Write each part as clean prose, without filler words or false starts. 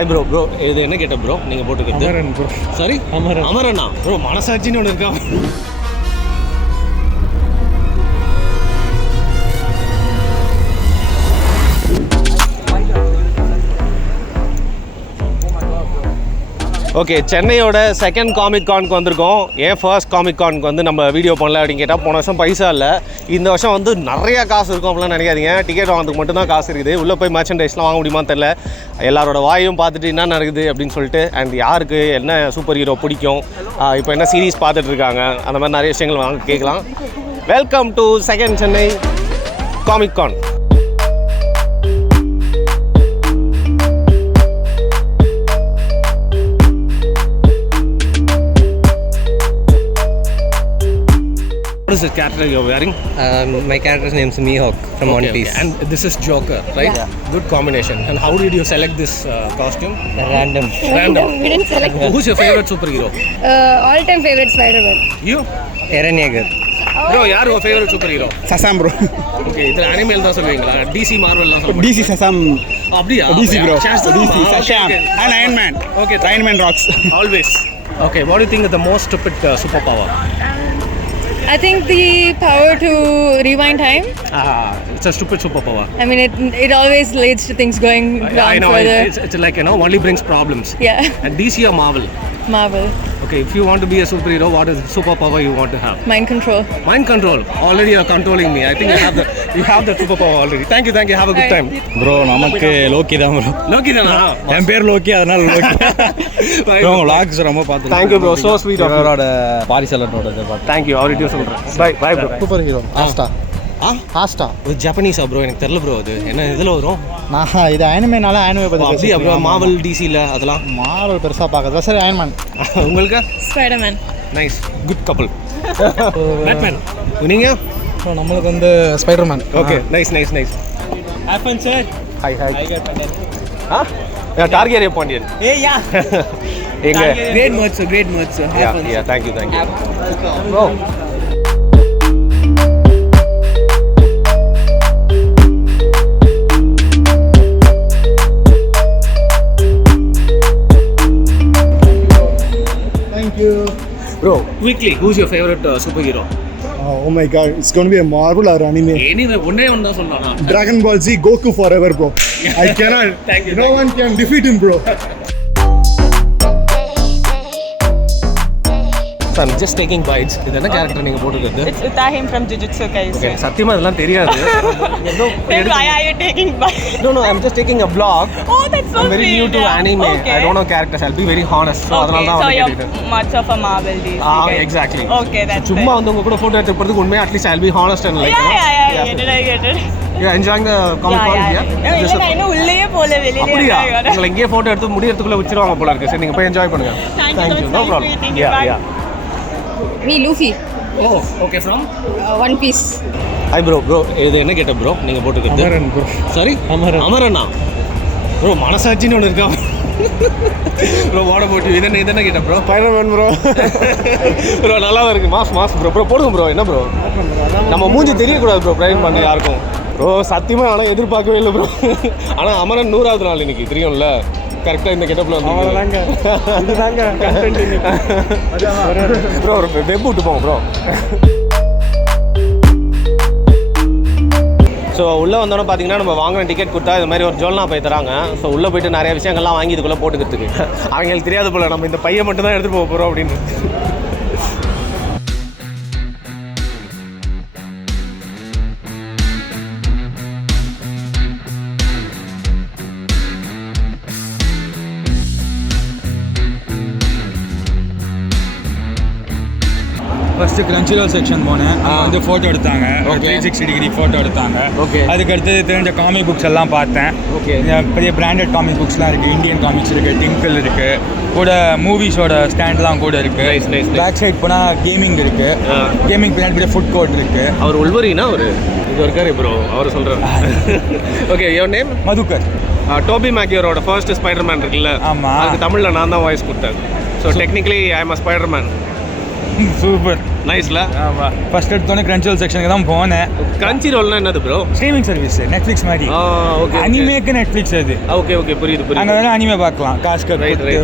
Hi bro இது என்ன கேட்ட ப்ரோ நீங்கள் போட்டுக்கிறது? அமரன் ப்ரோ. சாரி அமரண்ணா ப்ரோ. மனசாட்சின்னு ஒன்று இருக்கா? ஓகே, சென்னையோட செகண்ட் காமிக் கானுக்கு வந்திருக்கோம். ஏன் ஃபர்ஸ்ட் காமிக் கானுக்கு வந்து நம்ம வீடியோ பண்ணல அப்படின்னு கேட்டால், போன வருஷம் பைசா இல்லை, இந்த வருஷம் வந்து நிறையா காசு இருக்கும் அப்படிலாம் நினைக்காதீங்க. டிக்கெட் வாங்கிறதுக்கு மட்டும்தான் காசு இருக்குது. உள்ளே போய் மர்ச்சன்டைஸ்லாம் வாங்க முடியுமான்னு தெரில. எல்லாரோட வாயும் பார்த்துட்டு என்ன நடக்குது அப்படின்னு சொல்லிட்டு, அண்ட் யாருக்கு என்ன சூப்பர் ஹீரோ பிடிக்கும், இப்போ என்ன சீரீஸ் பார்த்துட்டு இருக்காங்க, அந்த மாதிரி நிறைய விஷயங்கள் வாங்க கேட்கலாம். Welcome to second Chennai comic con. What is the character you're wearing? My character's name is Mihawk from One Piece. Okay. And this is Joker, right? Yeah. Good combination. And how did you select this costume? Random. We didn't select. Who's your favorite superhero? All-time favorite Spider-Man. You? Eren Yeager. Bro, யார் உங்க favourite super hero? Shazam bro. Okay, இது அனிமேல் தான் சொல்லுவீங்களா? DC மார்வல்லாம் சொல்லுவீங்க? DC Shazam. அப்படியா? DC bro. DC Shazam. And Iron Man. Okay, Iron Man rocks. Always. Okay, what do you think is the most stupid superpower? I think the power to rewind time. It's a stupid superpower. I mean, it always leads to things going wrong I know, further. it's like, only brings problems. Yeah. And DC or Marvel? Marvel. Okay, if you want to be a superhero, what is the superpower you want to have? Mind control. Mind control. Already you're controlling me. I think you have the superpower already. Thank you. Have a good time. Bro நமக்கு Loki தான் bro. Loki தானா? என் பேர் Loki, அதனால Loki. Bro vlogs ரொம்ப பார்த்து. Thank you bro. So sweet of you. அவரோட பாரிசலனோட பார்த்து. Thank you. அவர்கிட்ட சொல்றேன். Bye bro. Super hero Asta. Asta இது ஜப்பனீஸா ப்ரோ? எனக்கு தெரியல ப்ரோ. அது என்ன இதுல வரும்? நான் இது அனிமேனால அனிமே பத்தி அப்படியே ப்ரோ. மார்வல் டிசில அதெல்லாம் மார்வல் பெருசா பார்க்கறதா. சரி அயர்ன் மேன். உங்களுக்கு? Spider-Man. நைஸ். குட் கப்பல். பேட்மேன். நீங்க? ப்ரோ நம்மளுக்கு வந்து spiderman. Okay, nice. Have fun, sir. Hi. I got fun. Target Pandian. Hey, yeah. எங்க? Great match, sir. Have fun. Yeah, thank you. Bro. Thank you. Bro, quickly, who's your favorite superhero? Oh my god, it's going to be a Marvel or anime. Anyway, ஒண்ணே ஒன்று தான் சொல்லலாம். Dragon Ball Z, Goku forever, bro. I cannot. Thank you. No one can defeat him, bro. I'm just taking bites. இது என்ன character நீங்க போட்டுக்கிறது? It's Utahim from Jujutsu Kaisen. Okay, சத்தியமா இதெல்லாம் தெரியாது. Then why are you taking bites? No, I'm just taking a vlog. Oh, that's so I'm very new sweet. to anime. Okay. I don't know characters. I'll be very honest. So அதனால Okay, தான் so வந்து you're கேட்டேன். much of a Marvel DC guy. Exactly. Okay, that's சும்மா it. வந்து உங்க கூட photo எடுத்து போறதுக்கு உண்மையா at least I'll be honest and like. Yeah, I get it. You're enjoying the comic con here? இல்ல நான் இன்னும் உள்ளேயே போல வெளியிலே அப்படியா? இருக்கேன். உங்களை இங்கேயே போட்டோ எடுத்து முடியறதுக்குள்ள வச்சிருவாங்க போல இருக்கு. சரி நீங்க போய் என்ஜாய் பண்ணுங்க. Thank you. No problem. Thank you. Bye. Me, Luffy. Oh, okay, from? One Piece. Hi bro. இது என்ன கேட்ட ப்ரோ நீங்க போட்டுக்கிறது? அமரன் ப்ரோ. சாரி அமரண்ணா ப்ரோ. மனசாட்சின்னு ஒன்று இருக்கா ப்ரோ? வாட போட்டு இது என்ன கேட்ட ப்ரோ? Spider-Man, bro. ப்ரோ நல்லா தான் இருக்கு. மாஸ் ப்ரோ போடுங்க ப்ரோ. என்ன ப்ரோ நம்ம மூஞ்சி தெரியக்கூடாது ப்ரோ பிரைன் பண்ணி யாருக்கும் ப்ரோ. சத்தியமா ஆனால் எதிர்பார்க்கவே இல்லை ப்ரோ. ஆனால் அமரன் 100வது நாள் இன்னைக்கு தெரியும்ல. கரெக்டாக இந்த கெட்டப்பில் வந்து இதுதாங்க கண்டென்ட் இன்னைக்கு. ப்ரோ ஒரு வெப் விட்டு போங்க ப்ரோ. ஸோ உள்ளே வந்தோன்னே பார்த்தீங்கன்னா நம்ம வாங்கின டிக்கெட் கொடுத்தா இது மாதிரி ஒரு ஜோல்னா பை தராங்க. ஸோ உள்ளே போயிட்டு நிறைய விஷயங்கள்லாம் வாங்கி இதுக்குள்ளே போட்டுக்கிறதுக்கு அவங்களுக்கு தெரியாது போல் நம்ம இந்த பையன் மட்டும் தான் எடுத்துகிட்டு போக போகிறோம் அப்படின்னு. ஃபர்ஸ்ட் கிரன்ச்சிரோல் செக்ஷன் போனேன். வந்து ஃபோட்டோ எடுத்தாங்க. 360 டிகிரி ஃபோட்டோ எடுத்தாங்க. ஓகே. அதுக்கடுத்து தெரிஞ்ச காமிக் புக்ஸ் எல்லாம் பார்த்தேன். ஓகே. பெரிய பிராண்டட் காமிக் புக்ஸ்லாம் இருக்குது. இந்தியன் காமிக்ஸ் இருக்குது, டிங்கிள் இருக்குது, கூட மூவிஸோட ஸ்டாண்ட்லாம் கூட இருக்குது. Nice. பேக் சைட் போனால் கேமிங் இருக்குது. கேமிங் பின்னாடி பெரிய ஃபுட் கோர்ட் இருக்குது. அவர் உள்வரினா அவர் இது இருக்காரு ப்ரோ. அவர் சொல்கிறார். Okay, your name? Madhukar. Tobey மேக்கியரோட ஃபர்ஸ்ட் ஸ்பைடர்மேன் இருக்குல்ல? ஆமாம். அதுக்கு தமிழில் நான் தான் வாய்ஸ் கொடுத்தேன். So technically I am a Spiderman. Super. நைஸ்ல. ஆமாம், ஃபர்ஸ்ட் எடுத்தோன்னே கிரன்ச்சுவல் செக்ஷனுக்கு தான் போனேன். கிரன்ச்சி ரோல்னா என்னது ப்ரோ? ஸ்ட்ரீமிங் சர்வீஸ் நெட்ஃப்ளிக்ஸ் மாதிரி. ஓகே. அனிமேக்கு நெட்ஃப்ளிக்ஸ் அது. ஓகே ஓகே, புரியுது அங்கே புரியுது. வேணால் அனிமே பார்க்கலாம். காசு கொடுத்து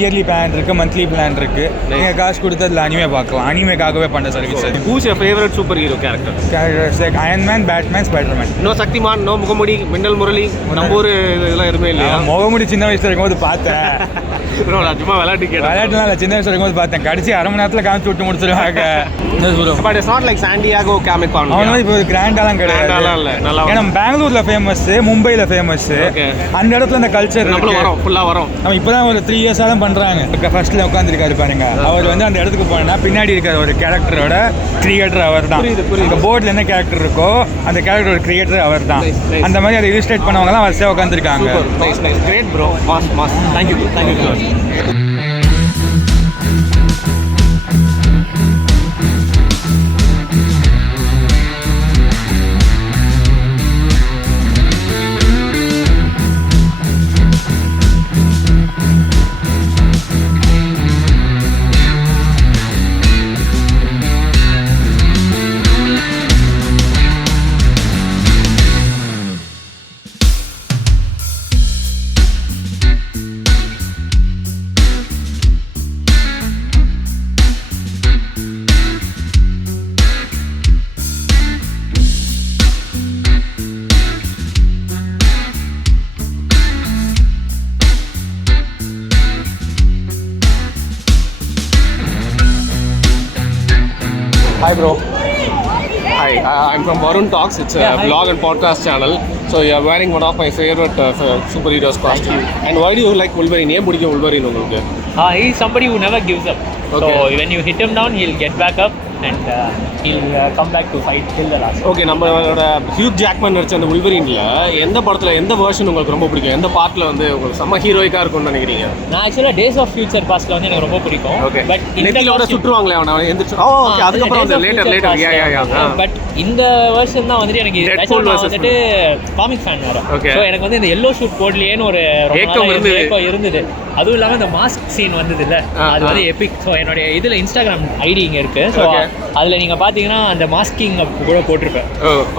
இயர்லி பிளான் இருக்குது, மந்த்லி பிளான் இருக்குது. நீங்கள் காசு கொடுத்து அதில் அனிமே பார்க்கலாம். அனிமேக்காகவே பண்ண சர்வீஸ் அது. Who's your favorite super hero character? Characters like Iron Man, Batman, Spiderman. No Shaktimaan, no Mugamoodi, Minnal Murali, நம்ம ஊர் இதெல்லாம் எதுவுமே இல்லையா? முகமுடி சின்ன வயசுல இருக்கும்போது பார்த்தேன். ப்ரோ நான் சும்மா விளையாட்டு கேட்டேன். விளையாட்டுலாம் இல்லை, சின்ன வயசுல இருக்கும்போது பார்த்தேன். கடைசி அரை மணி நேரத்தில் காமிச்சு விட்டு முடிச்சிருவாங்க. But it's not like San Diego comic con. அவன் வந்து இப்போ கிராண்டாலாம் கிடையாது. கிராண்டாலாம் இல்லை, நல்லா ஏன்னா பெங்களூர்ல ஃபேமஸ், மும்பையில் ஃபேமஸ். Okay. அந்த இடத்துல அந்த கல்ச்சர் நம்மளும் வரோம், ஃபுல்லாக வரோம். நம்ம இப்போ தான் ஒரு 3 இயர்ஸாக தான் பண்ணுறாங்க. ஃபர்ஸ்ட்டில் உட்காந்துருக்காரு பாருங்க, அவர் வந்து அந்த இடத்துக்கு போனால் பின்னாடி இருக்கிற ஒரு கேரக்டரோட கிரியேட்டர் அவர் தான். இந்த போர்டில் என்ன கேரக்டர் இருக்கோ அந்த கேரக்டரோட கிரியேட்டர் அவர் தான். அந்த மாதிரி அதை இல்லுஸ்ட்ரேட் பண்ணவங்கலாம் வரிசையாக உட்காந்துருக்காங்க. Nice nice, great bro, mass mass. Thank you bro. Hi bro. Hi, I'm from Varun Talks. It's a vlog and podcast channel. So you are wearing one of my favorite superheroes costume. And why do you like Wolverine? ஏன் பிடிக்கும் Wolverine உங்களுக்கு? He's somebody who never gives up. So when you hit him down, he'll get back up and he'll come back to fight till the last. Okay, நம்மளோட Hugh Jackman நடிச்ச அந்த Wolverineல எந்த படத்துல எந்த version உங்களுக்கு ரொம்ப பிடிக்கும்? எந்த பார்ட்ல வந்து உங்களுக்கு செம்ம ஹீரோயிக்கா இருக்கும்னு நினைக்கிறீங்க? நான் ஆக்சுவலாக டேஸ் ஆஃப் ஃபியூச்சர் பாஸ்ட்ல வந்து எனக்கு ரொம்ப பிடிக்கும். பட் நெத்திலோட சுற்றுவாங்களே அவனை எந்திரிச்சு. ஓகே, அதுக்கப்புறம் வந்து லேட்டர் யா. பட் இந்த வெர்ஷன் தான் வந்துட்டு எனக்கு Deadpool நான் versus வந்துட்டு காமிக் ஃபேன் வேற. Okay. ஸோ எனக்கு வந்து இந்த எல்லோ ஷூட் போடலையேன்னு ஒரு ஏக்கம் இருந்தது. அதுவும் இல்லாமல் இந்த மாஸ்க் சீன் வந்தது இல்லை, அது வந்து எபிக். ஸோ என்னுடைய இதில் இன்ஸ்டாகிராம் ஐடி இங்கே இருக்குது. ஸோ அதில் நீங்கள் பார்த்தீங்கன்னா அந்த மாஸ்கிங் கூட போட்டிருப்பேன்.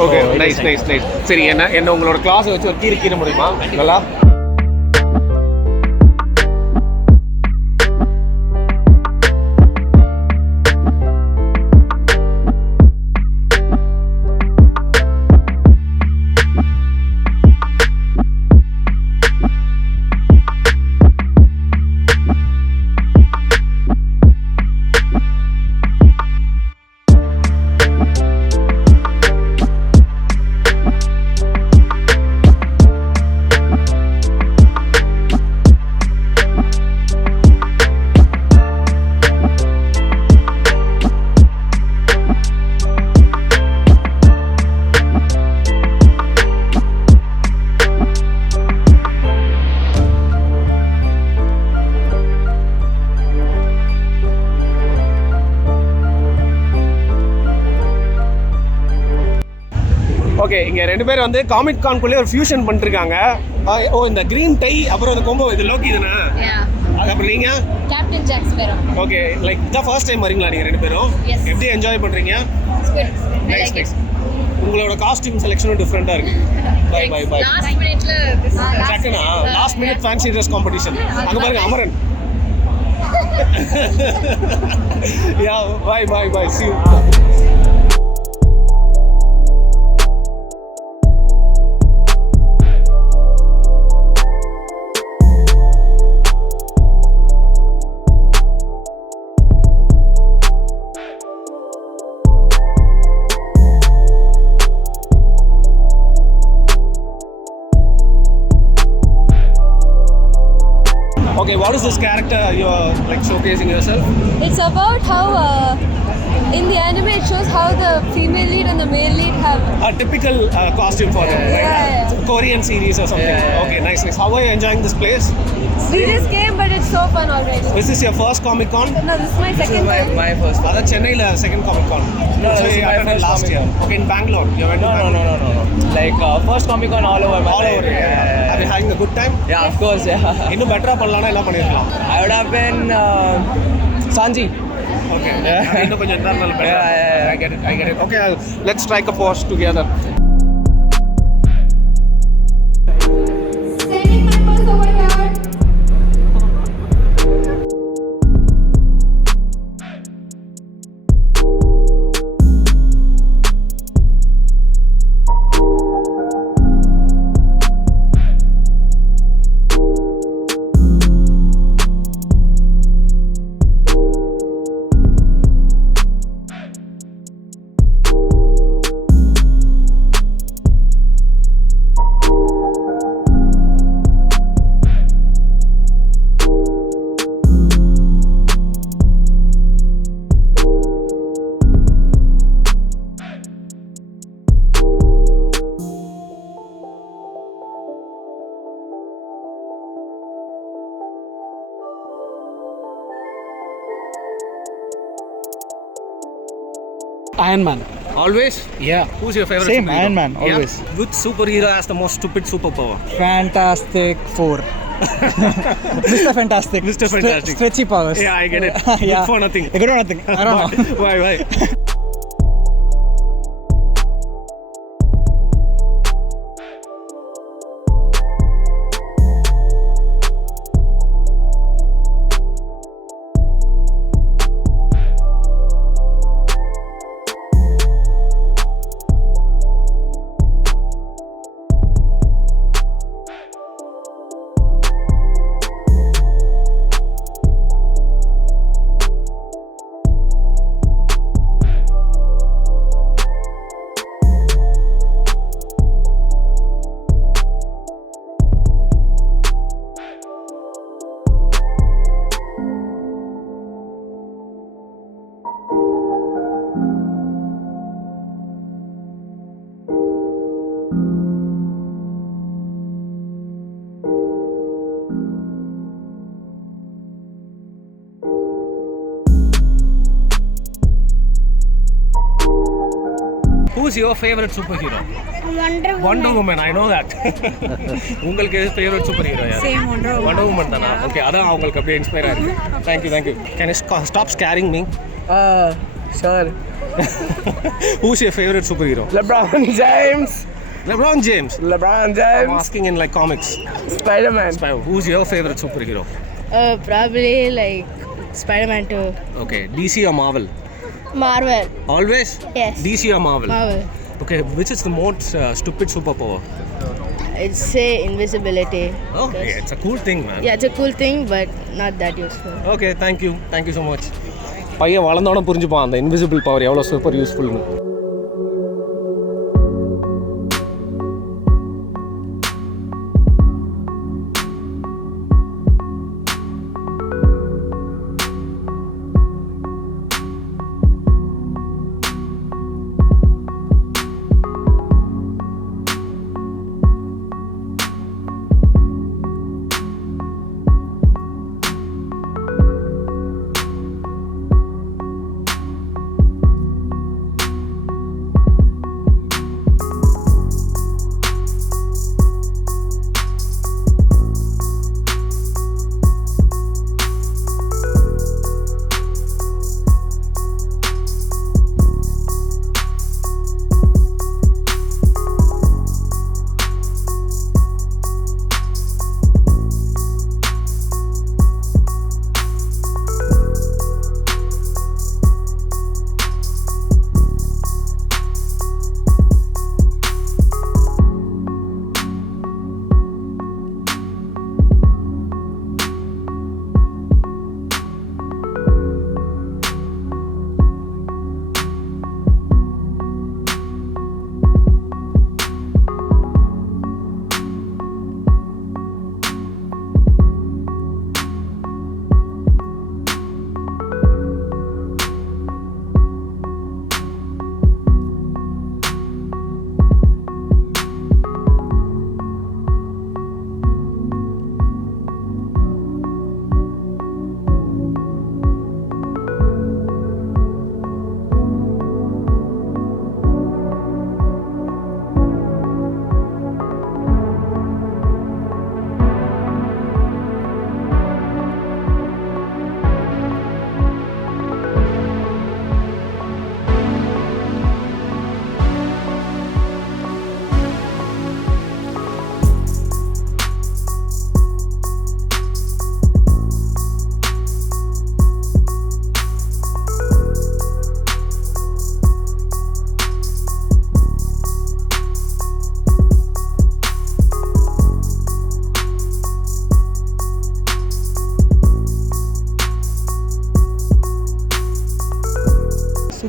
Okay, nice nice nice. சரி, என்ன உங்களோட கிளாஸ் வச்சு ஒரு கீற முடியுமா? நல்லா. ஓகே, இங்கே 2 பேர் வந்து காமிக் கான்குள்ளே ஒரு ஃபியூஷன் பண்ணிருக்காங்க. ஓ, இந்த க்ரீன் டை அப்புறம் இந்த கொம்போ, இது லோக்கி தானே? அதுக்கப்புறம் நீங்கள் captain Jack Sparrow. Okay, like இதான் ஃபர்ஸ்ட் டைம் வரீங்களா நீங்கள் 2 பேரும்? எப்படி என்ஜாய் பண்ணுறீங்க? நைஸ். உங்களோட காஸ்டியூம் செலெக்ஷனும் டிஃப்ரெண்ட்டாக இருக்குது. பை. டக்குனா last minute fancy dress competition. அங்கே பாருங்க Amaran. Yeah, bye. See you. Okay, what is this character you're like showcasing yourself? It's about how in the anime it shows how the female lead and the male lead have A typical costume for them, right? Yeah. Korean series or something. Okay, nice. How are you enjoying this place? we just came, but it's so fun already. Is this your first Comic Con? No, this is my second time. My first. That's Chennai second Comic Con. No, so this is you my attended first last Comic year. Con. Okay, in Bangalore. You went to Bangalore. No. Like first Comic Con all over my All life. over. Yeah. Are you having a good time? Yeah, of course. Yeah. இன்னும் பெட்டரா பண்ணலாம்னா என்ன பண்ணிருக்கலாம்? I would have been Sanji. Okay. இன்னும் கொஞ்சம் இருந்தா நல்ல better. I get it. Okay, let's strike a pose together. Standing members over here. Iron Man. Always? Yeah. Who's your favorite Same, superhero? Iron Man, always. Yeah. Which superhero has the most stupid superpower? Fantastic Four. Mr. Fantastic. Mr. Fantastic. Stretchy powers. Yeah, I get it. Yeah. Good for nothing. Good for nothing. I don't know. Why? Who's your favorite superhero? Wonder Woman. I know that. உங்களுக்கு favorite superhero யாரு? Same Wonder Woman தானா? Okay, அதான் அவங்களுக்கு அப்படியே inspire ஆயிருக்கு. Thank you. Can you stop scaring me? Sure. Who's your favorite superhero? LeBron James. LeBron James. I'm asking in like comics. Spider-Man. Who's your favorite superhero? Probably like Spider-Man too. Okay, DC or Marvel? Marvel. Always? Yes. DC or Marvel? Marvel. Okay, which is the most stupid superpower? It's say invisibility. Okay, it's a cool thing, man. Yeah, it's a cool thing, but not that useful. Okay, thank you so much. பையன் வளர்ந்தோட புரிஞ்சுப்பான் அந்த invisible power எவ்வளோ super யூஸ்ஃபுல்னு.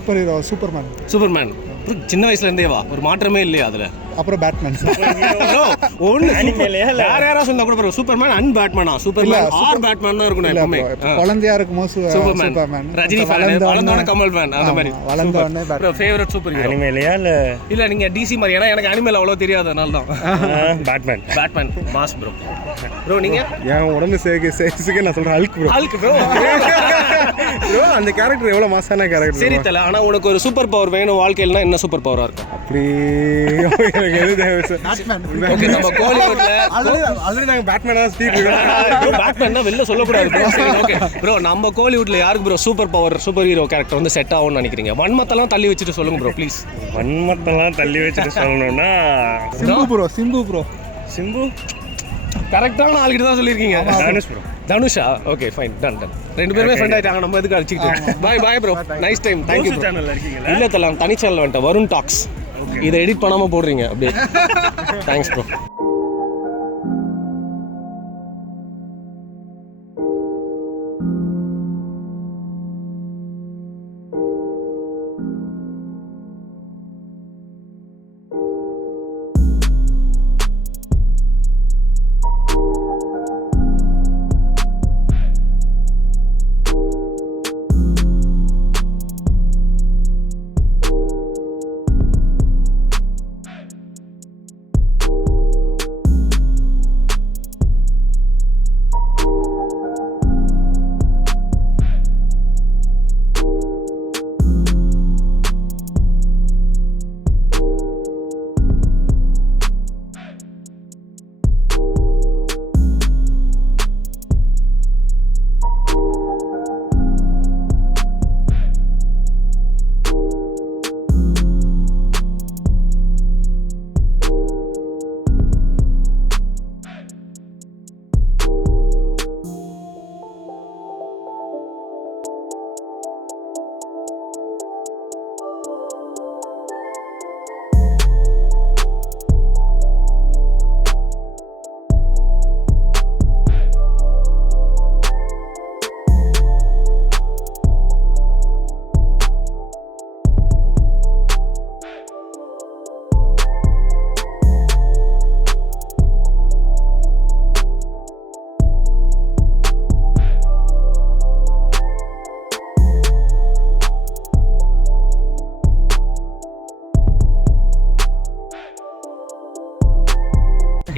Super hero Superman. Superman. சின்ன வயசுல இருந்தே வா, ஒரு மாற்றமே இல்லையா அதுல? அப்புறம் பேட்மேன். ஒன்று வேற யாரா சொன்னா கூட பரவாயில்ல. சூப்பர்மேன் அண்ட் பேட்மேனா? சூப்பர்மேன் ஆர் பேட்மேன் தான் இருக்கணும் எப்பவுமே. குழந்தையா இருக்கும்போது சூப்பர்மேன். ரஜினி ஃபேன், வளர்ந்தோட கமல் ஃபேன், அந்த மாதிரி. வளர்ந்தோடனே ஃபேவரட் சூப்பர் ஹீரோ அனிமேலையா இல்ல நீங்க டிசி மாதிரி? ஏன்னா எனக்கு அனிமேல் அவ்வளோ தெரியாது, அதனால தான். Batman. Batman mass bro. Bro நீங்க? என் உடம்பு சேக நான் சொல்றேன் Hulk bro. Hulk bro. Bro அந்த கேரக்டர் எவ்வளவு மாசான கேரக்டர். சரி தல, ஆனா உனக்கு ஒரு சூப்பர் பவர் வேணும் வாழ்க்கையிலனா என்ன சூப்பர் பவரா இருக்கும்? அப்படி எனக்கு எது தேவை சார்? ஓகே, நம்ம கோலிவுட்ல ஆல்ரெடி நாங்க பேட்மேனா ஸ்டீவ் இருக்கோம். பேட்மேன் தான் வெளில சொல்லக்கூடாது ப்ரோ. ஓகே ப்ரோ, நம்ம கோலிவுட்ல யாருக்கு bro super power, super hero character வந்து செட் ஆகும்னு நினைக்கிறீங்க? வன்மத்தெல்லாம் தள்ளி வச்சுட்டு சொல்லுங்க ப்ரோ ப்ளீஸ். வன்மத்தெல்லாம் தள்ளி வச்சுட்டு சொல்லணும்னா சிம்பு ப்ரோ. சிம்பு கரெக்டான ஆள்கிட்ட தான் சொல்லியிருக்கீங்க. தனுஷ் ப்ரோ. தனுஷா? Okay fine, done. ரெண்டு பேருமே ஃப்ரெண்ட் ஆயிட்டாங்க, நம்ம எதுக்கு அடிச்சுக்கிட்டு. Bye bro, nice time, thank you. சேனல்ல இருக்கீங்களா? இல்ல தலாம், தனி சேனல் வந்துட்டேன், வருண் டாக்ஸ். இதை எடிட் பண்ணாம போடுறீங்க அப்படியே. Thanks bro.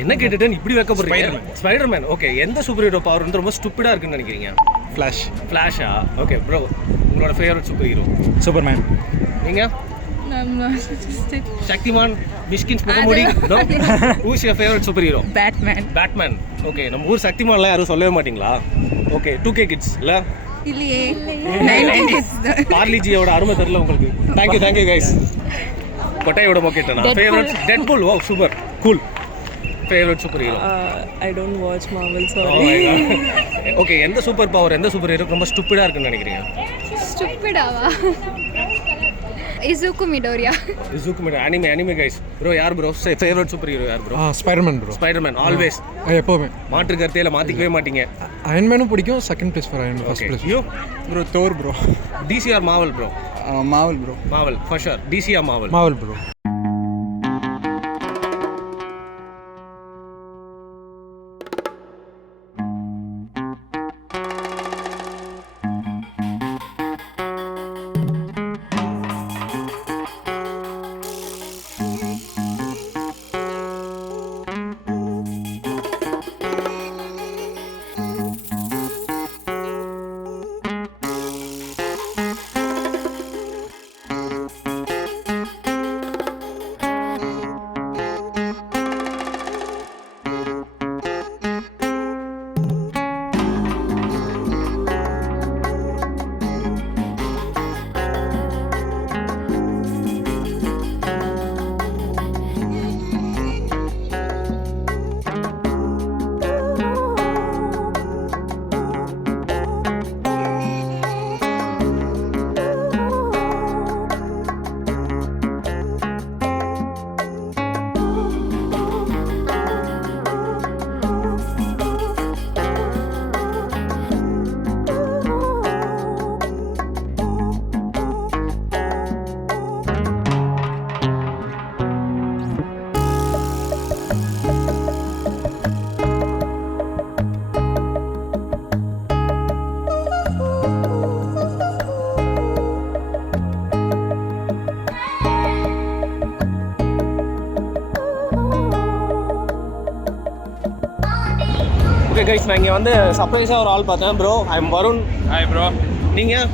என்ன கேட்டுட்டேன் இப்படி வைக்க போறீங்க? ஸ்பைடர்மேன். ஓகே, எந்த சூப்பர் ஹீரோ பவர் வந்து ரொம்ப ஸ்டூபிடா இருக்குன்னு நினைக்கிறீங்க? ஃபிளாஷா? ஓகே ப்ரோ, உங்களோட ஃபேவரட் சூப்பர் ஹீரோ? சூப்பர்மேன். நீங்க? சக்திமான், மிஷ்கின்ஸ் முகமூடி. Whose your favourite super hero? Batman. Okay, நம்ம ஊர் சக்திமான்லாம் யாரும் சொல்லவே மாட்டீங்களா? ஓகே, 2K கிட்ஸ் இல்ல? இல்லையே, பார்லிஜியோட அருமை தெரியல உங்களுக்கு. Thank you guys. கொட்டையோட மோக்கேட்டனா favourite? Deadpool. Oh super cool. Favourite super hero? I don't watch Marvel, Oh sorry. my god. Okay, எந்த சூப்பர் பவர், எந்த சூப்பர் ஹீரோ ரொம்ப ஸ்டூபிடா இருக்குன்னு நினைக்கிறீங்க? ஸ்டூபிடாவா? Izuku Midoriya. Anime guys. Bro யார் ப்ரோ ஃபேவரட் சூப்பர் ஹீரோ யார் bro? Spiderman bro. Spiderman always. எப்பவுமே மாற்று கருத்தையில மாத்திக்கவே மாட்டீங்க. அயன்மேனும் பிடிக்கும். Second place for Iron Man. First place you bro Thor bro. DC or Marvel bro? Marvel bro. Marvel for sure. DC or Marvel? Marvel bro. Okay guys, நான் இங்கே வந்து சர்ப்ரைஸாக ஒரு ஆள் பார்த்தேன். Bro, I am Varun. Hi bro. நீங்கள்?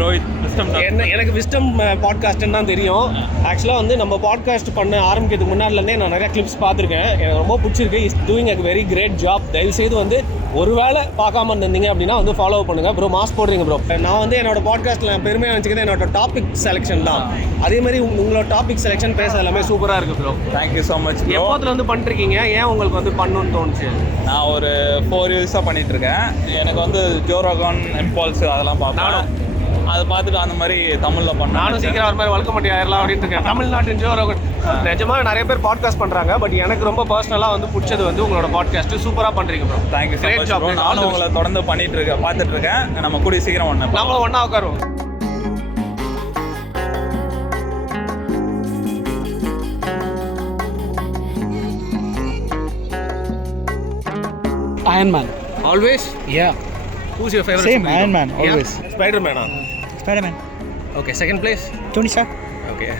Rohit. Wisdom. எனக்கு wisdom பாட்காஸ்ட்டுன்னு தான் தெரியும். ஆக்சுவலாக வந்து நம்ம பாட்காஸ்ட் பண்ண ஆரம்பிக்கிறதுக்கு முன்னாடிலேருந்தே நான் நிறையா கிளிப்ஸ் பார்த்துருக்கேன். எனக்கு ரொம்ப பிடிச்சிருக்கு. Is doing a very great job. தயவுசெய்து வந்து ஒரு வேளை பார்க்காம இருந்தீங்க அப்படின்னா வந்து ஃபாலோ பண்ணுங்கள். ப்ரோ மாஸ்க் போடுறீங்க ப்ரோ. நான் வந்து என்னோட பாட்காஸ்ட்டில் பெருமையாக நினச்சிக்கிறது என்னோட டாபிக் செலெக்ஷன் தான். அதே மாதிரி உங்களோட டாபிக் செலெக்ஷன் பேச எல்லாமே சூப்பராக இருக்குது ப்ரோ. Thank you so much. எப்போத்துல வந்து பண்ணிருக்கீங்க? ஏன் உங்களுக்கு வந்து பண்ணணும்னு தோணுச்சு? நான் ஒரு 4 இயர்ஸாக பண்ணிகிட்ருக்கேன். எனக்கு வந்து ஜோ ரோகன், இம்பால்ஸ் அதெல்லாம் பார்ப்பேன். அதை பார்த்துட்டு அந்த மாதிரி தமிழில் பண்ணேன். நானும் சீக்கிரம் ஒரு மாதிரி வளர்க்க மாட்டேன் ஆயிரலாம் அப்படின்னு இருக்கேன். தமிழ்நாட்டின் ஜோ ரோகன் நிஜமாக நிறைய பேர் பாட்காஸ்ட் பண்ணுறாங்க. பட் எனக்கு ரொம்ப பர்சனலாக வந்து பிடிச்சது வந்து உங்களோட பாட்காஸ்ட்டு சூப்பராக பண்ணுறீங்க bro. Thank you so much bro. நானும் உங்களை தொடர்ந்து பார்த்துட்ருக்கேன். நம்ம கூடிய சீக்கிரம் ஒன்று நம்மளும் ஒன்றா உட்காருவோம். Iron Man. Always? Yeah. Who's your favorite? Same, superhero? Iron Man, always. Yeah? Spider-Man. Spider-Man. Okay, second place? Tony Stark. Okay,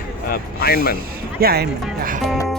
Iron Man. Yeah, Iron Man. Yeah.